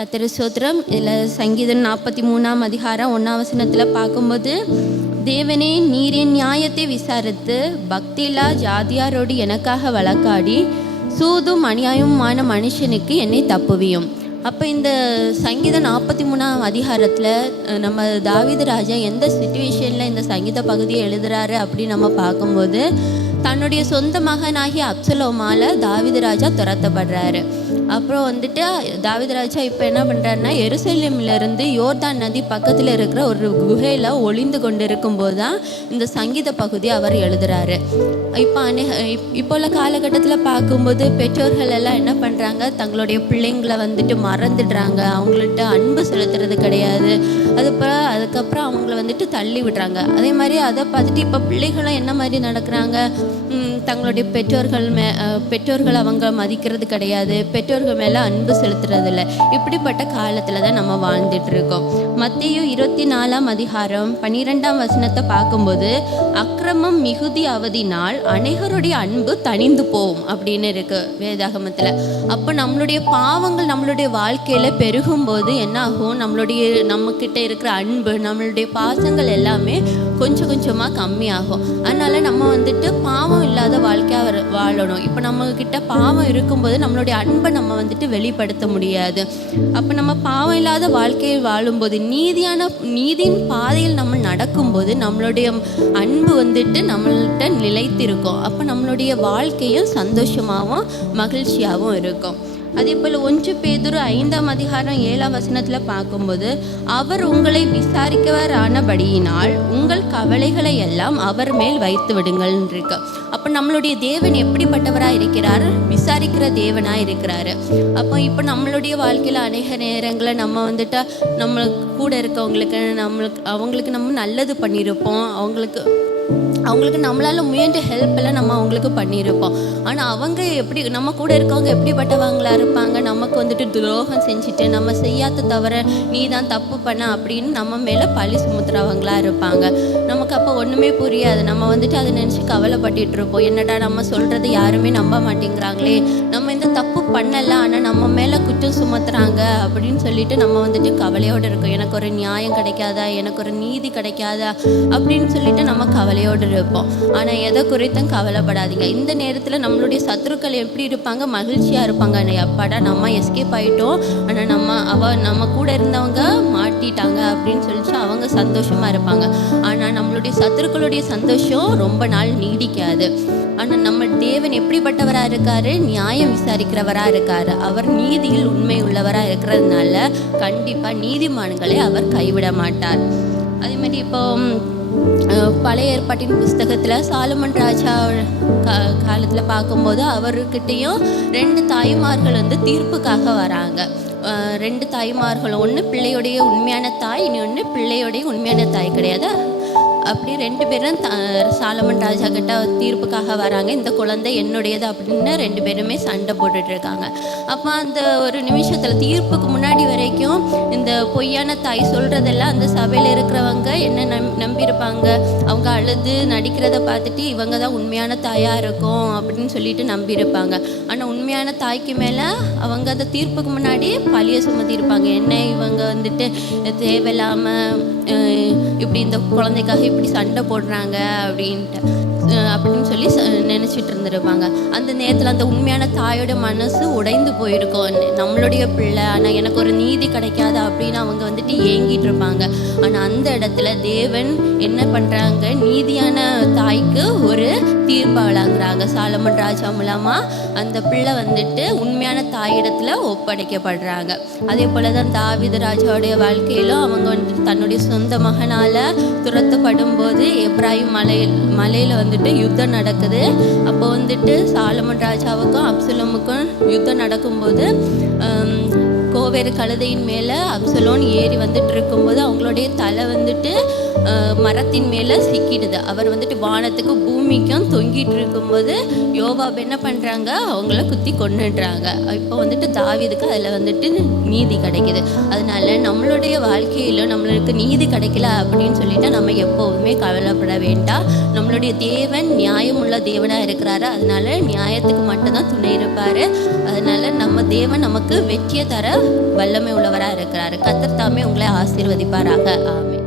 கர்த்தர் ஸ்தோத்திரம். இதில் சங்கீதம் 43ஆம் அதிகாரம் 1ஆம் வசனத்தில் பார்க்கும்போது, தேவனே நீர் என் நியாயத்தை விசாரித்து பக்தியில்லா ஜாதியாரோடு எனக்காக வழக்காடி சூதும் அநியாயமான மனுஷனுக்கு என்னை தப்புவியும். அப்போ இந்த சங்கீதம் 43ஆம் அதிகாரத்தில் நம்ம தாவீது ராஜா எந்த சிச்சுவேஷனில் இந்த சங்கீத பகுதியை எழுதுறாரு அப்படின்னு நம்ம பார்க்கும்போது, தன்னுடைய சொந்த மகனாகிய அப்சலோமால் தாவீது ராஜா துரத்தப்படுறாரு. அப்புறம் வந்துட்டு தாவீது ராஜா இப்போ என்ன பண்ணுறாருன்னா, எருசலேமிலிருந்து யோர்தான் நதி பக்கத்தில் இருக்கிற ஒரு குகையில் ஒளிந்து கொண்டு இருக்கும்போது தான் இந்த சங்கீத பகுதி அவர் எழுதுறாரு. இப்போ உள்ள காலகட்டத்தில் பார்க்கும்போது பெற்றோர்கள் எல்லாம் என்ன பண்ணுறாங்க, தங்களுடைய பிள்ளைங்களை வந்துட்டு மறந்துடுறாங்க, அவங்கள்ட்ட அன்பு செலுத்துறது கிடையாது. அதுக்கப்புறம் அவங்கள வந்துட்டு தள்ளி விடுறாங்க. அதே மாதிரி அதை பார்த்துட்டு இப்போ பிள்ளைகளும் என்ன மாதிரி நடக்கிறாங்க, தங்களுடைய பெற்றோர்கள் அவங்க மதிக்கிறது கிடையாது, பெற்றோர்கள் மேலே அன்பு செலுத்துறது இல்லை. இப்படிப்பட்ட காலத்தில் தான் நம்ம வாழ்ந்துட்டு இருக்கோம். மத்தேயு 24ஆம் அதிகாரம் 12ஆம் வசனத்தை பார்க்கும்போது, அக்கிரமம் மிகுதி அவதினால் அநேகருடைய அன்பு தணிந்து போகும் அப்படின்னு இருக்கு வேதாகமத்தில். அப்போ நம்மளுடைய பாவங்கள் நம்மளுடைய வாழ்க்கையில் பெருகும்போது என்ன ஆகும், நம்மக்கிட்ட இருக்கிற அன்பு, நம்மளுடைய பாசங்கள் எல்லாமே கொஞ்சம் கொஞ்சமாக கம்மியாகும். அதனால் நம்ம வந்துட்டு பாவம் இல்லாத வாழ்க்கையாக வாழணும். இப்போ நம்மக்கிட்ட பாவம் இருக்கும்போது நம்மளுடைய அன்பை நம்ம வந்துட்டு வெளிப்படுத்த முடியாது. அப்போ நம்ம பாவம் இல்லாத வாழ்க்கையை வாழும்போது, நீதியின் பாதையில் நம்ம நடக்கும்போது நம்மளுடைய அன்பு வந்துட்டு நம்மள்கிட்ட நிலைத்திருக்கும். அப்போ நம்மளுடைய வாழ்க்கையும் சந்தோஷமாகவும் மகிழ்ச்சியாகவும் இருக்கும். அதே போல் 1 பேதுரு 5ஆம் அதிகாரம் 7ஆம் வசனத்தில் பார்க்கும்போது, அவர் உங்களை விசாரிக்கவர் ஆனபடியினால் உங்கள் கவலைகளை எல்லாம் அவர் மேல் வைத்து விடுங்கள் இருக்கு. அப்போ நம்மளுடைய தேவன் எப்படிப்பட்டவராக இருக்கிறார், விசாரிக்கிற தேவனாக இருக்கிறாரு. அப்போ இப்போ நம்மளுடைய வாழ்க்கையில் அநேக நேரங்களில் நம்ம வந்துட்டு நம்மளுக்கு கூட இருக்கவங்களுக்கு அவங்களுக்கு நம்ம நல்லது பண்ணியிருப்போம், அவங்களுக்கு நம்மளால் முயன்ற ஹெல்ப் எல்லாம் நம்ம அவங்களுக்கு பண்ணியிருப்போம். ஆனால் அவங்க நம்ம கூட இருக்கவங்க எப்படிப்பட்டவங்களா இருப்பாங்க, நமக்கு வந்துட்டு துரோகம் செஞ்சுட்டு நம்ம செய்யாத தவிர நீ தான் தப்பு பண்ண அப்படின்னு நம்ம மேலே பழி சுமத்துறவங்களா இருப்பாங்க. நமக்கு அப்போ ஒன்றுமே புரியாது. நம்ம வந்துட்டு அதை நினச்சி கவலைப்பட்டுட்டு இருப்போம். என்னடா நம்ம சொல்கிறது யாருமே நம்ப மாட்டேங்கிறாங்களே, நம்ம இந்த தப்பு பண்ணலை ஆனால் நம்ம மேலே குற்றம் சுமத்துறாங்க அப்படின்னு சொல்லிட்டு நம்ம வந்துட்டு கவலையோடு இருக்கோம். எனக்கு ஒரு நியாயம் கிடைக்காதா, எனக்கு ஒரு நீதி கிடைக்காதா அப்படின்னு சொல்லிட்டு நம்ம கவலையோடு இருப்போம். ஆனால் எதை குறித்தும் கவலைப்படாதீங்க. இந்த நேரத்தில் நம்மளுடைய சத்துருக்கள் எப்படி இருப்பாங்க, மகிழ்ச்சியாக இருப்பாங்க. அப்பாடா நம்ம எஸ்கேப் ஆகிட்டோம், ஆனால் நம்ம கூட இருந்தவங்க மாட்டிட்டாங்க அப்படின்னு சொல்லிட்டு அவங்க சந்தோஷமாக இருப்பாங்க. ஆனால் நம்மளுடைய சத்துருக்களுடைய சந்தோஷம் ரொம்ப நாள் நீடிக்காது. ஆனால் நம்ம தேவன் எப்படிப்பட்டவராக இருக்காரு, நியாயம் விசாரிக்கிறவராக இருக்காரு. அவர் நீதியில் உண்மை உள்ளவராக இருக்கிறதுனால கண்டிப்பாக நீதிமான்களை அவர் கைவிட மாட்டார். அதே மாதிரி இப்போ பழைய ஏற்பாட்டின் புஸ்தகத்தில் சாலமன் ராஜா காலத்தில் பார்க்கும்போது அவர்கிட்டையும் 2 தாய்மார்கள் தீர்ப்புக்காக வராங்க. 2 தாய்மார்கள், ஒன்று பிள்ளையுடைய உண்மையான தாய், இன்னொன்று பிள்ளையுடைய உண்மையான தாய் கிடையாது. அப்படி 2 பேரும் சாலமன் ராஜா கிட்ட தீர்ப்புக்காக வராங்க. இந்த குழந்தை என்னுடையது அப்படின்னு 2 பேருமே சண்டை போட்டுட்டு இருக்காங்க. அப்போ அந்த ஒரு நிமிஷத்தில் தீர்ப்புக்கு முன்னாடி வரைக்கும் இந்த பொய்யான தாய் சொல்கிறதெல்லாம் அந்த சபையில் இருக்கிறவங்க என்ன நம்பியிருப்பாங்க, அவங்க அழுது நடிக்கிறத பார்த்துட்டு இவங்க தான் உண்மையான தாயாக இருக்கும் அப்படின்னு சொல்லிட்டு நம்பியிருப்பாங்க. ஆனால் உண்மையான தாய்க்கு மேலே அவங்க அந்த தீர்ப்புக்கு முன்னாடி பழியை சுமத்தியிருப்பாங்க. என்ன இவங்க வந்துட்டு தேவையில்லாமல் இப்படி இந்த குழந்தைக்காக இப்படி சண்டை போடுறாங்க அப்படின்னு சொல்லி நினச்சிட்டு இருந்திருப்பாங்க. அந்த நேரத்தில் அந்த உண்மையான தாயோட மனசு உடைந்து போயிருக்கும். நம்மளுடைய பிள்ளை ஆனால் எனக்கு ஒரு நீதி கிடைக்காது அப்படின்னு அவங்க வந்துட்டு ஏங்கிட்டு இருப்பாங்க. ஆனால் அந்த இடத்துல தேவன் என்ன பண்ணுறாங்க, நீதியான தாய்க்கு ஒரு தீர்ப்பை வழங்குறாங்க. சாலமன் ராஜா மூலமாக அந்த பிள்ளை வந்துட்டு உண்மையான தாயிடத்துல ஒப்படைக்கப்படுறாங்க. அதே போல தான் தாவீது ராஜாவுடைய வாழ்க்கையிலும் அவங்க வந்துட்டு தன்னுடைய சொந்த மகனால் துரத்தப்படும் போது எப்ராயிம் மலையில் வந்துட்டு யுத்தம் நடக்குது. அப்போ வந்துட்டு சாலமன் ராஜாவுக்கும் அப்சலோமுக்கும் யுத்தம் நடக்கும்போது கோவேறு கழுதையின் மேலே அப்சலோன் ஏறி வந்துட்டு இருக்கும்போது அவங்களுடைய தலை வந்துட்டு மரத்தின் மேலே சிக்கிடுது. அவர் வந்துட்டு வானத்துக்கு பூமிக்கும் தொங்கிட்டு இருக்கும்போது யோவாப் என்ன பண்ணுறாங்க, அவங்கள குத்தி கொன்னுடுறாங்க. இப்போ வந்துட்டு தாவீதுக்கு அதில் வந்துட்டு நீதி கிடைக்கிது. அதனால நம்மளுடைய வாழ்க்கையிலும் நம்மளுக்கு நீதி கிடைக்கல அப்படின்னு சொல்லிட்டு நம்ம எப்போவுமே கவலைப்பட வேண்டாம். நம்மளுடைய தேவன் நியாயமுள்ள தேவனாக இருக்கிறாரு. அதனால நியாயத்துக்கு மட்டும்தான் துணை இருப்பார். அதனால நம்ம நம்ம தேவன் நமக்கு வெற்றியை தர வல்லமை உள்ளவராக இருக்கிறாரு. கர்த்தர் தாமே உங்களை ஆசீர்வதிப்பாராக. ஆமென்.